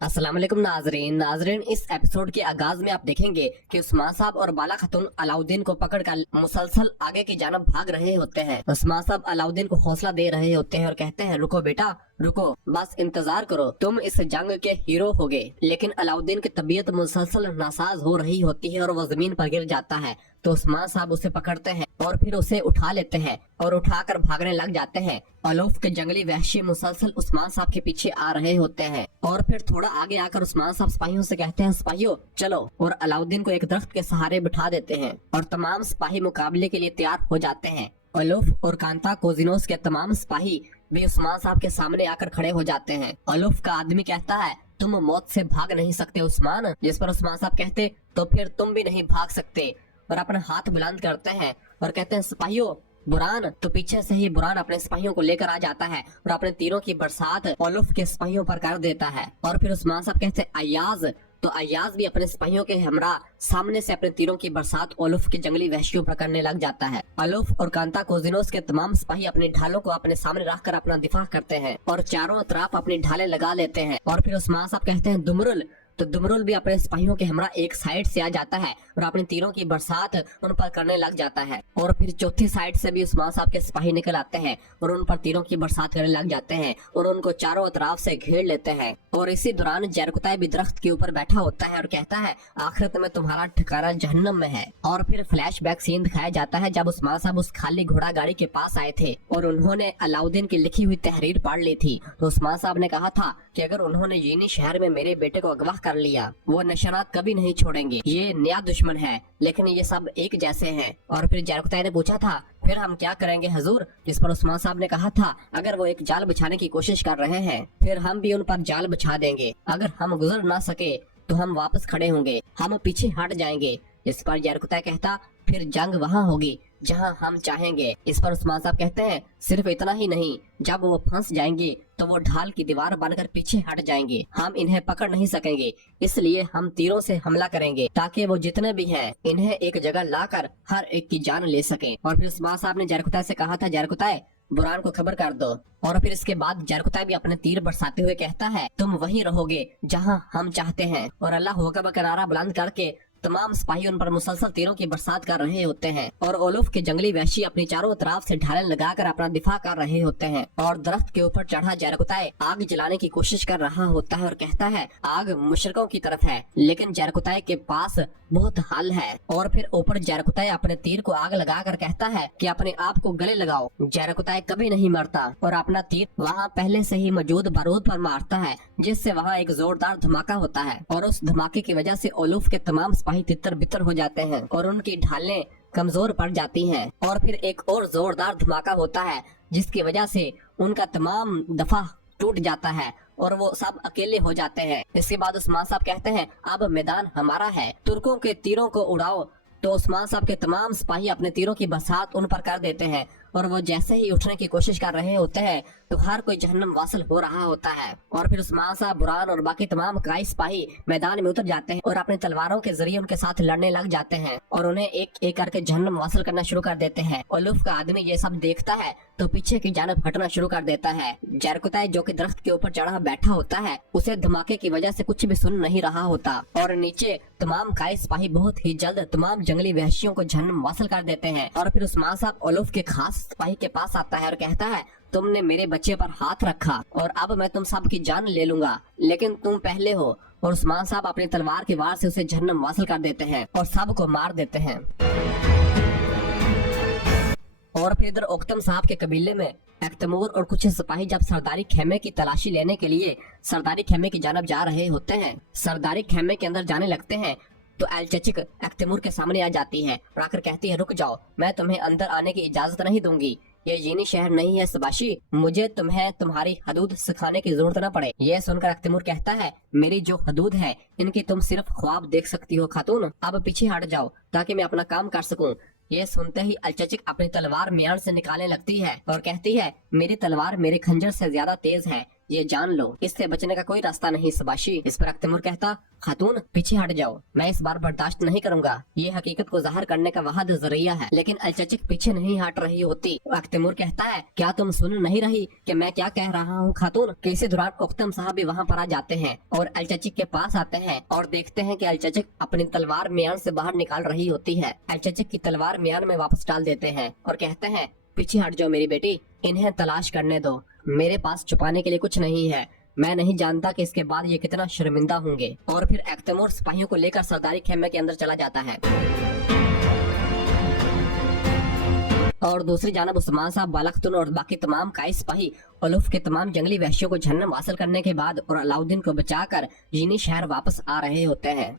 अस्सलाम वालेकुम नाजरीन इस एपिसोड के आगाज में आप देखेंगे कि उस्मान साहब और बाला खातून अलाउद्दीन को पकड़कर मुसलसल आगे की जानब भाग रहे होते हैं। उस्मान साहब अलाउद्दीन को हौसला दे रहे होते हैं और कहते हैं, रुको बेटा रुको, बस इंतजार करो, तुम इस जंग के हीरो होगे। लेकिन अलाउद्दीन की तबीयत मुसलसल नासाज हो रही होती है और वो जमीन पर गिर जाता है। तो उस्मान साहब उसे पकड़ते हैं और फिर उसे उठा लेते हैं और उठाकर भागने लग जाते हैं। अलूफ के जंगली वहशी मुसलसल उस्मान साहब के पीछे आ रहे होते हैं और फिर थोड़ा आगे आकर उस्मान साहब सिपाहियों से कहते हैं, सिपाहियों चलो, और अलाउद्दीन को एक दरख्त के सहारे बिठा देते हैं और तमाम सिपाही मुकाबले के लिए तैयार हो जाते हैं। अलूफ और कांता कोजिनोस के तमाम सिपाही भी उस्मान साहब के सामने आकर खड़े हो जाते हैं। अलूफ का आदमी कहता है, तुम मौत से भाग नहीं सकते उस्मान। जिस पर उस्मान साहब कहते, तो फिर तुम भी नहीं भाग सकते, और अपना हाथ बुलंद करते हैं और कहते हैं, सिपाहियों बुरान। तो पीछे से ही बुरान अपने सिपाहियों को लेकर आ जाता है और अपने तीरों की बरसात अलूफ के सिपाहियों पर कर देता है। और फिर उस्मान साहब कहते हैं, अय्याज। तो अय्याज भी अपने सिपाहियों के हमरा सामने से अपने तीरों की बरसात अलूफ के जंगली वहशियों पर करने लग जाता है। अलूफ और कांता कोजिनोस के तमाम सिपाही अपने ढालों को अपने सामने रखकर अपना दिफा करते हैं और चारों तरफ अपनी ढालें लगा लेते हैं। और फिर उस्मान साहब कहते हैं, दुमरुल। तो दुमरुल भी अपने सिपाहियों के हमरा एक साइड से आ जाता है और अपने तीरों की बरसात उन पर करने लग जाता है। और फिर चौथी साइड से भी उस्मान साहब के सिपाही निकल आते हैं और उन पर तीरों की बरसात करने लग जाते हैं और उनको चारों तरफ से घेर लेते हैं। और इसी दौरान जरकुताई भी दरख्त के ऊपर बैठा होता है और कहता है, आखिरत में तुम्हारा ठिकाना जहन्नम में है। और फिर फ्लैशबैक सीन दिखाया जाता है जब उस्मान साहब उस खाली घोड़ा गाड़ी के पास आए थे और उन्होंने अलाउद्दीन की लिखी हुई तहरीर पढ़ ली थी। तो उस्मान साहब ने कहा था कि अगर उन्होंने यीनी शहर में मेरे बेटे को अगवा कर लिया, वो निशानात कभी नहीं छोड़ेंगे। ये नया दुश्मन है, लेकिन ये सब एक जैसे हैं। और फिर जरकुताई ने पूछा था, फिर हम क्या करेंगे हजूर? जिस पर उस्मान साहब ने कहा था, अगर वो एक जाल बिछाने की कोशिश कर रहे हैं, फिर हम भी उन पर जाल बिछा देंगे। अगर हम गुजर ना सके तो हम वापस खड़े होंगे, हम पीछे हट जाएंगे। इस पर जरकुताई कहता, फिर जंग वहाँ होगी जहाँ हम चाहेंगे। इस पर उस्मान साहब कहते हैं, सिर्फ इतना ही नहीं, जब वो फंस जाएंगे तो वो ढाल की दीवार बनकर पीछे हट जाएंगे, हम इन्हें पकड़ नहीं सकेंगे। इसलिए हम तीरों से हमला करेंगे ताकि वो जितने भी हैं इन्हें एक जगह लाकर हर एक की जान ले सकें। और फिर उस्मान साहब ने जरकुताई से कहा था, जरकुताई बुरान को खबर कर दो। और फिर इसके बाद जरकुताई भी अपने तीर बरसाते हुए कहता है, तुम वहीं रहोगे जहाँ हम चाहते हैं। और अल्लाह अकबर का नारा बुलंद करके तमाम सिपाही उन पर मुसलसल तीरों की बरसात कर रहे होते हैं और ओलुफ के जंगली वहशी अपनी चारों तरफ से ढालें लगाकर अपना दिफा कर रहे होते हैं। और दरख्त के ऊपर चढ़ा जरकुताई आग जलाने की कोशिश कर रहा होता है और कहता है, आग मुशरिकों की तरफ है, लेकिन जरकुताई के पास बहुत हल है। और फिर ऊपर जरकुताई अपने तीर को आग लगाकर कहता है कि अपने आप को गले लगाओ, जरकुताई कभी नहीं मरता। और अपना तीर वहाँ पहले से ही मौजूद बारूद पर मारता है, जिससे वहाँ एक जोरदार धमाका होता है। और उस धमाके की वजह से ओलुफ के तमाम सिपाही तितर बितर हो जाते हैं और उनकी ढालें कमजोर पड़ जाती हैं। और फिर एक और जोरदार धमाका होता है, जिसकी वजह से उनका तमाम दफा टूट जाता है और वो सब अकेले हो जाते हैं। इसके बाद उस्मान साहब कहते हैं, अब मैदान हमारा है, तुर्कों के तीरों को उड़ाओ। तो उस्मान साहब के तमाम सिपाही अपने तीरों की बरसात उन पर कर देते हैं और वो जैसे ही उठने की कोशिश कर रहे होते हैं तो हर कोई जहन्नम वासिल हो रहा होता है। और फिर उस्मान साहब, बुरान और बाकी तमाम काई सिपाही मैदान में उतर जाते हैं और अपने तलवारों के जरिए उनके साथ लड़ने लग जाते हैं और उन्हें एक एक करके जहन्नम वासिल करना शुरू कर देते हैं। ओलुफ का आदमी ये सब देखता है तो पीछे की जानब हटना शुरू कर देता है। जरकुताई जो कि दरख्त के ऊपर चढ़ा बैठा होता है, उसे धमाके की वजह से कुछ भी सुन नहीं रहा होता और नीचे तमाम काई सिपाही बहुत ही जल्द तमाम जंगली वहशियों को जहन्नम वासिल कर देते हैं। और फिर उस्मान साहब ओलुफ के खास सिपाही के पास आता है और कहता है, तुमने मेरे बच्चे पर हाथ रखा और अब मैं तुम सब की जान ले लूंगा, लेकिन तुम पहले हो। और उस्मान साहब अपनी तलवार के वार से उसे जहन्नम वासिल कर देते हैं और सबको मार देते हैं। और फिर इधर ओक्तम साहब के कबीले में तैमूर और कुछ सिपाही जब सरदारी खेमे की तलाशी लेने के लिए सरदारी खेमे की जानब जा रहे होते हैं, सरदारी खेमे के अंदर जाने लगते हैं तो एलचचिक तैमूर के सामने आ जाती है और आकर कहती है, रुक जाओ, मैं तुम्हें अंदर आने की इजाजत नहीं दूंगी, ये यीनी शहर नहीं है सबाशी, मुझे तुम्हें तुम्हारी हदूद सिखाने की जरूरत न पड़े। यह सुनकर तैमूर कहता है, मेरी जो हदूद है इनकी तुम सिर्फ ख्वाब देख सकती हो खातून, अब पीछे हट जाओ ताकि मैं अपना काम कर सकूं। ये सुनते ही अलचचिक अपनी तलवार म्यान से निकालने लगती है और कहती है, मेरी तलवार मेरे खंजर से ज्यादा तेज है, ये जान लो, इससे बचने का कोई रास्ता नहीं शबाशी। इस पर तैमूर कहता, खातून पीछे हट जाओ, मैं इस बार बर्दाश्त नहीं करूंगा। ये हकीकत को जाहिर करने का वाहिद जरिया है। लेकिन अलचचक पीछे नहीं हट रही होती। तैमूर कहता है, क्या तुम सुन नहीं रही कि मैं क्या कह रहा हूँ खातून? कि इसी दौरान उख्तम साहब भी वहाँ पर आ जाते हैं और अलचचक के पास आते हैं और देखते हैं कि अलचचक अपनी तलवार मियान से बाहर निकाल रही होती है। अलचचक की तलवार मियान में वापस डाल देते हैं और कहते हैं, पीछे हट जाओ मेरी बेटी, इन्हें तलाश करने दो, मेरे पास छुपाने के लिए कुछ नहीं है। मैं नहीं जानता कि इसके बाद ये कितना शर्मिंदा होंगे। और फिर तैमूर सिपाहियों को लेकर सरदारी खेमे के अंदर चला जाता है। और दूसरी जानब उस्मान साहब, बाला खातून और बाकी तमाम काई सिपाही उलूफ के तमाम जंगली वहशियों को जहन्नम हासिल करने के बाद और अलाउद्दीन को बचाकर जीनी शहर वापस आ रहे होते हैं।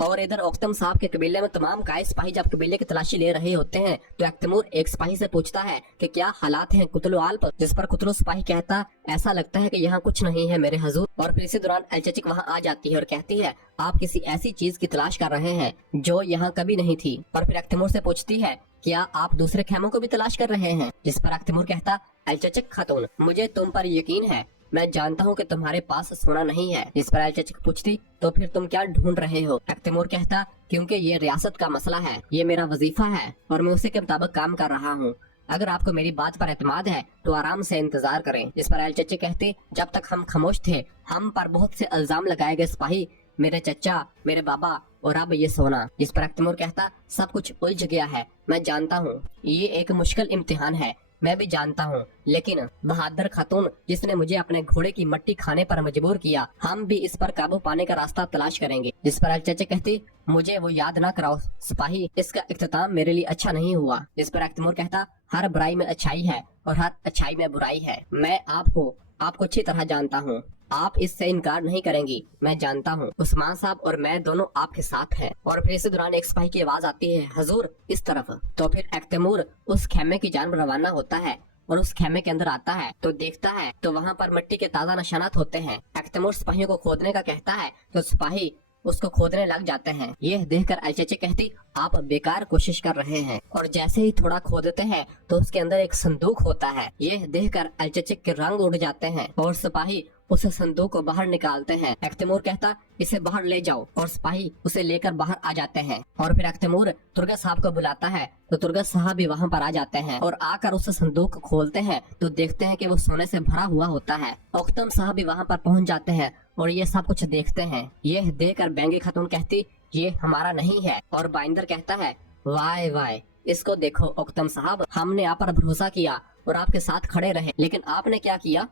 और इधर उख्तम साहब के कबीले में तमाम काई सिपाही जब कबीले की तलाशी ले रहे होते हैं तो तैमूर एक सिपाही से पूछता है कि क्या हालात हैं कुतलो आल्प? जिस पर कुतलो सिपाही कहता, ऐसा लगता है कि यहाँ कुछ नहीं है मेरे हजूर। और फिर इसी दौरान अलचचक वहाँ आ जाती है और कहती है, आप किसी ऐसी चीज की तलाश कर रहे हैं जो यहाँ कभी नहीं थी। और फिर तैमूर से पूछती है, क्या आप दूसरे खेमों को भी तलाश कर रहे हैं? जिस पर तैमूर कहता, अलचचक खातून, मुझे तुम पर यकीन है, मैं जानता हूँ कि तुम्हारे पास सोना नहीं है। जिस पर अलचचक पूछती, तो फिर तुम क्या ढूंढ रहे हो? तैमूर कहता, क्योंकि ये रियासत का मसला है, ये मेरा वजीफा है और मैं उसी के मुताबिक काम कर रहा हूँ। अगर आपको मेरी बात पर एतमाद है तो आराम से इंतजार करें। जिस पर अलचचक कहते, जब तक हम खामोश थे हम पर बहुत से इल्जाम लगाए गए सिपाही, मेरे चचा, मेरे बाबा और अब ये सोना। जिस पर तैमूर कहता, सब कुछ उलझ गया है, मैं जानता हूँ ये एक मुश्किल इम्तिहान है, मैं भी जानता हूँ, लेकिन बहादुर खातून जिसने मुझे अपने घोड़े की मट्टी खाने पर मजबूर किया, हम भी इस पर काबू पाने का रास्ता तलाश करेंगे। जिस पर अलचचक कहती, मुझे वो याद ना कराओ सिपाही, इसका इख्तिताम मेरे लिए अच्छा नहीं हुआ। जिस पर तैमूर कहता, हर बुराई में अच्छाई है और हर अच्छाई में बुराई है। मैं आपको अच्छी तरह जानता हूँ, आप इससे इनकार नहीं करेंगी, मैं जानता हूँ। उस्मान साहब और मैं दोनों आपके साथ हैं। और फिर इसी दौरान एक सिपाही की आवाज आती है, हजूर इस तरफ। तो फिर तैमूर उस खेमे की जानब रवाना होता है और उस खेमे के अंदर आता है तो देखता है तो वहाँ पर मिट्टी के ताजा निशानात होते हैं। तैमूर सिपाहियों को खोदने का कहता है तो सिपाही उसको खोदने लग जाते हैं। यह देखकर अलचचक कहती, आप बेकार कोशिश कर रहे हैं। और जैसे ही थोड़ा खोदते हैं तो उसके अंदर एक संदूक होता है। यह देखकर अलचचक के रंग उड़ जाते हैं और सिपाही उस संदूक को बाहर निकालते हैं। तैमूर कहता, इसे बाहर ले जाओ और सिपाही उसे लेकर बाहर आ जाते हैं। और फिर तैमूर तुर्गत साहब को बुलाता है तो तुर्गत साहब भी वहाँ पर आ जाते हैं और आकर उस संदूक को खोलते हैं तो देखते हैं कि वो सोने से भरा हुआ होता है। उख्तम साहब भी वहाँ पर पहुँच जाते हैं और ये सब कुछ देखते हैं। यह देखकर बैंगी खातून कहती, ये हमारा नहीं है। और बाइंदर कहता है, वाह वाह, इसको देखो उख्तम साहब, हमने आप पर भरोसा किया और आपके साथ खड़े रहे, लेकिन आपने क्या किया?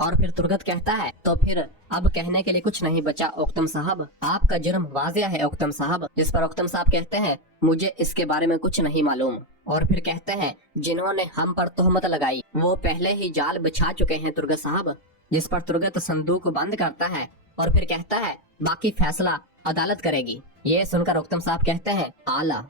और फिर तुर्गत कहता है, तो फिर अब कहने के लिए कुछ नहीं बचा उख्तम साहब, आपका जुर्म वाजिया है उख्तम साहब। जिस पर उख्तम साहब कहते हैं, मुझे इसके बारे में कुछ नहीं मालूम। और फिर कहते हैं, जिन्होंने हम पर तोहमत लगाई वो पहले ही जाल बिछा चुके हैं तुर्गत साहब। जिस पर तुर्गत संदूक बंद करता है और फिर कहता है, बाकी फैसला अदालत करेगी। ये सुनकर उख्तम साहब कहते हैं, आला।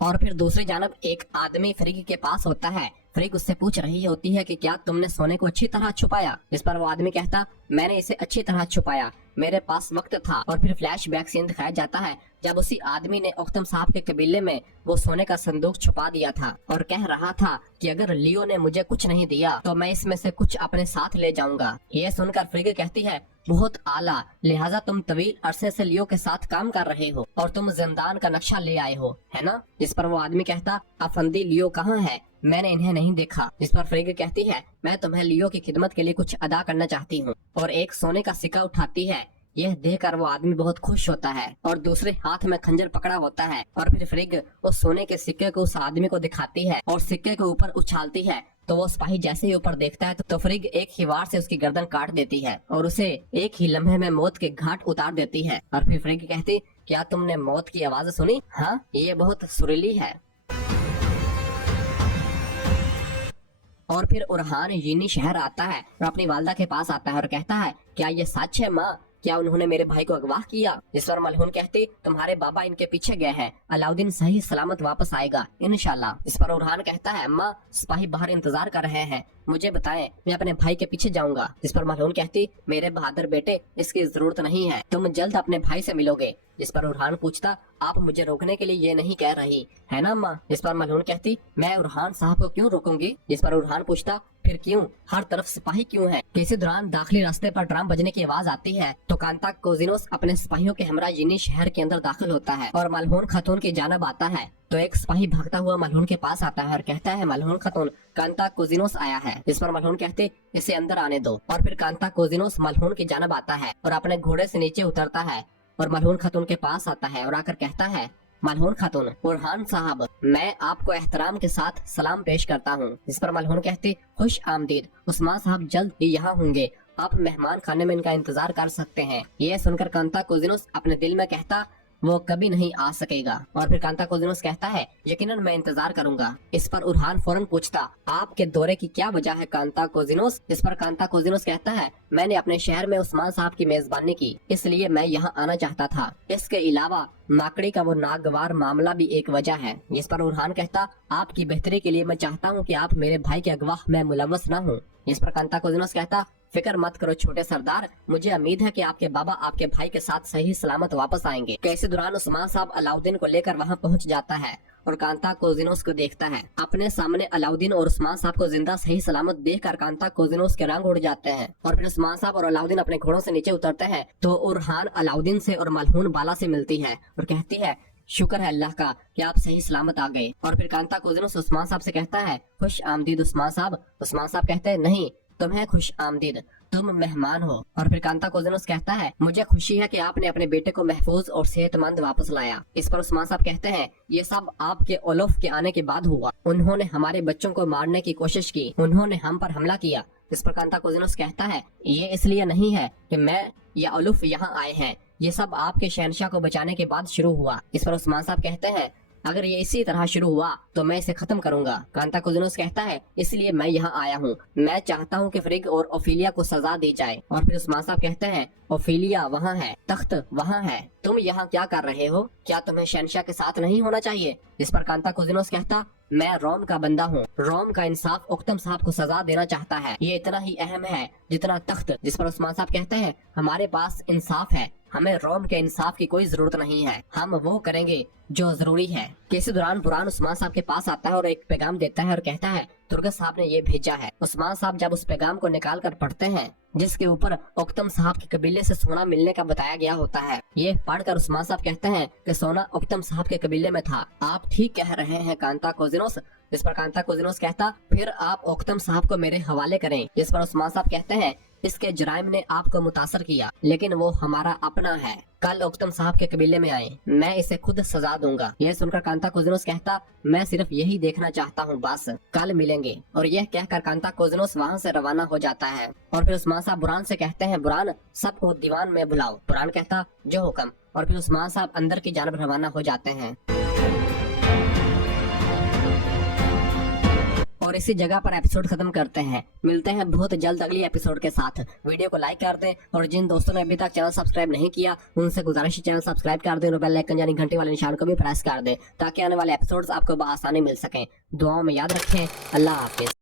और फिर दूसरी जानब एक आदमी फ्रिग के पास होता है। फ्रिग उससे पूछ रही होती है कि क्या तुमने सोने को अच्छी तरह छुपाया? जिस पर वो आदमी कहता, मैंने इसे अच्छी तरह छुपाया, मेरे पास वक्त था। और फिर फ्लैशबैक सीन दिखाया जाता है जब उसी आदमी ने उख्तम साहब के कबीले में वो सोने का संदूक छुपा दिया था और कह रहा था कि अगर लियो ने मुझे कुछ नहीं दिया तो मैं इसमें से कुछ अपने साथ ले जाऊंगा। ये सुनकर फ्रिग कहती है, बहुत आला, लिहाजा तुम तवील अरसे से लियो के साथ काम कर रहे हो और तुम जिंदान का नक्शा ले आए हो, है ना? जिस पर वो आदमी कहता, अफंदी लियो कहाँ है? मैंने इन्हें नहीं देखा। जिस पर फ्रिग कहती है, मैं तुम्हें लियो की खिदमत के लिए कुछ अदा करना चाहती हूँ। और एक सोने का सिक्का उठाती है। यह देखकर वो आदमी बहुत खुश होता है और दूसरे हाथ में खंजर पकड़ा होता है। और फिर फ्रिग उस सोने के सिक्के को उस आदमी को दिखाती है और सिक्के के ऊपर उछालती है तो वो सिपाही जैसे ही ऊपर देखता है तो फ्रिग एक ही वार से उसकी गर्दन काट देती है और उसे एक ही लम्हे में मौत के घाट उतार देती है। और फिर फ्रिग कहती, क्या तुमने मौत की आवाज सुनी? हाँ, ये बहुत सुरीली है। और फिर उरहान यीनी शहर आता है और अपनी वालदा के पास आता है और कहता है, क्या ये सच है माँ? क्या उन्होंने मेरे भाई को अगवा किया? जिस पर मलहून कहती, तुम्हारे बाबा इनके पीछे गए हैं, अलाउद्दीन सही सलामत वापस आएगा इंशाल्लाह। इस पर उरहान कहता है, अम्मा सिपाही बाहर इंतजार कर रहे हैं, मुझे बताएं, मैं अपने भाई के पीछे जाऊंगा। जिस पर मलहून कहती, मेरे बहादुर बेटे, इसकी जरूरत नहीं है, तुम जल्द अपने भाई से मिलोगे। इस पर उरहान पूछता, आप मुझे रोकने के लिए ये नहीं कह रही है ना अम्मा? इस पर मलहून कहती, मैं उरहान साहब को क्यों रोकूंगी? इस पर उरहान पूछता, फिर क्यों? हर तरफ सिपाही क्यों है? इसी दौरान दाखिली रास्ते पर ड्राम बजने की आवाज आती है तो कांता कोजिनोस अपने सिपाहियों के हमरा यिनी शहर के अंदर दाखिल होता है और मलहून खातून की जानब आता है तो एक सिपाही भागता हुआ मलहून के पास आता है और कहता है, मलहून खातून, कांता कोजिनोस आया है। इस पर मलहून कहते, इसे अंदर आने दो। और फिर कांता कोजिनोस मलहून की जानब आता है और अपने घोड़े से नीचे उतरता है और मलहून खातून के पास आता है और आकर कहता है, मलहून खातून, उरहान साहब, मैं आपको एहतराम के साथ सलाम पेश करता हूँ। इस पर मलहून कहते, खुश आमदीद, उस्मान साहब जल्द ही यहाँ होंगे, आप मेहमान खाने में इनका इंतजार कर सकते हैं। ये सुनकर कांता कोजिनोस अपने दिल में कहता, वो कभी नहीं आ सकेगा। और फिर कांता कोजिनोस कहता है, यकीनन मैं इंतजार करूंगा। इस पर उरहान फौरन पूछता, आपके दौरे की क्या वजह है कांता कोजिनोस? इस पर कांता कोजिनोस कहता है, मैंने अपने शहर में उस्मान साहब की मेजबानी की, इसलिए मैं यहाँ आना चाहता था। इसके अलावा माकड़ी का वो नागवार मामला भी एक वजह है। इस पर उरहान कहता, आपकी बेहतरी के लिए मैं चाहता हूँ कि आप मेरे भाई के अगवा में मुलव्वस न हूँ। इस पर कांता कोजिनोस कहता, फिक्र मत करो छोटे सरदार, मुझे उम्मीद है कि आपके बाबा आपके भाई के साथ सही सलामत वापस आएंगे। इसी दौरान उस्मान साहब अलाउद्दीन को लेकर वहाँ पहुँच जाता है और कांता कोजिनोस को देखता है। अपने सामने अलाउद्दीन और उस्मान साहब को जिंदा सही सलामत देखकर कांता कोजिनोस के रंग उड़ जाते हैं और फिर उस्मान साहब और अलाउद्दीन अपने घोड़ों से नीचे उतरते हैं तो उरहान अलाउद्दीन से और मलहून बाला से मिलती है और कहती है, शुक्र है अल्लाह का कि आप सही सलामत आ गए। और फिर कांता कोजिनोस उस्मान साहब से कहता है, खुश आमदीद उस्मान साहब। उस्मान साहब कहते हैं, नहीं, तुम्हें खुश आमदीद, तुम मेहमान हो। और फिर कांता कोजिनोस कहता है, मुझे खुशी है कि आपने अपने बेटे को महफूज और सेहतमंद वापस लाया। इस पर उस्मान साहब कहते हैं, ये सब आपके ओलफ के आने के बाद हुआ। उन्होंने हमारे बच्चों को मारने की कोशिश की, उन्होंने हम पर हमला किया। इस पर कांता कोजिनोस कहता है, ये इसलिए नहीं है कि मैं या ओलफ यहाँ आए हैं, ये सब आपके शहनशाह को बचाने के बाद शुरू हुआ। इस पर उस्मान साहब कहते हैं, अगर ये इसी तरह शुरू हुआ तो मैं इसे खत्म करूंगा। कांता कोजिनोस कहता है, इसलिए मैं यहाँ आया हूँ, मैं चाहता हूँ कि फ्रिग और ओफिलिया को सजा दी जाए। और फिर उस्मान साहब कहते हैं, ओफिलिया वहाँ है, तख्त वहाँ है, तुम यहाँ क्या कर रहे हो? क्या तुम्हें शहनशाह के साथ नहीं होना चाहिए? इस पर कांता कोजिनोस कहता, मैं रोम का बंदा हूँ, रोम का इंसाफ उक्तम साहब को सजा देना चाहता है, ये इतना ही अहम है जितना तख्त। जिस पर उस्मान साहब कहते हैं, हमारे पास इंसाफ है, हमें रोम के इंसाफ की कोई जरूरत नहीं है, हम वो करेंगे जो जरूरी है। इसी दौरान बुरहान उस्मान साहब के पास आता है और एक पैगाम देता है और कहता है, तुर्गत साहब ने ये भेजा है। उस्मान साहब जब उस पैगाम को निकाल कर पढ़ते हैं जिसके ऊपर उक्तम साहब के कबीले से सोना मिलने का बताया गया होता है, ये पढ़कर उस्मान साहब कहते हैं कि सोना उक्तम साहब के कबीले में था। आप ठीक कह रहे हैं कांता कोजिनोस। इस पर कांता कोजिनोस कहता, फिर आप उक्तम साहब को मेरे हवाले करें। इस पर उस्मान साहब कहते हैं, इसके जराइम ने आपको मुतासर किया, लेकिन वो हमारा अपना है, कल उक्तम साहब के कबीले में आए, मैं इसे खुद सजा दूंगा। यह सुनकर कांता कोजिनोस कहता, मैं सिर्फ यही देखना चाहता हूँ, बस कल मिलेंगे। और यह कहकर कांता कोजिनोस वहाँ से रवाना हो जाता है। और फिर उस्मान साहब बुरहान से कहते हैं, बुरहान सबको दीवान में बुलाओ। बुरहान कहता, जो हुक्म। और फिर उस्मान साहब अंदर की जानब रवाना हो जाते हैं। और इसी जगह पर एपिसोड खत्म करते हैं। मिलते हैं बहुत जल्द अगली एपिसोड के साथ। वीडियो को लाइक कर दें और जिन दोस्तों ने अभी तक चैनल सब्सक्राइब नहीं किया उनसे गुजारिश है चैनल सब्सक्राइब कर दें और बेल आइकन यानी घंटी वाले निशान को भी प्रेस कर दें ताकि आने वाले एपिसोड्स आपको बआसानी मिल सकें। दुआओं में याद रखें। अल्लाह हाफिज।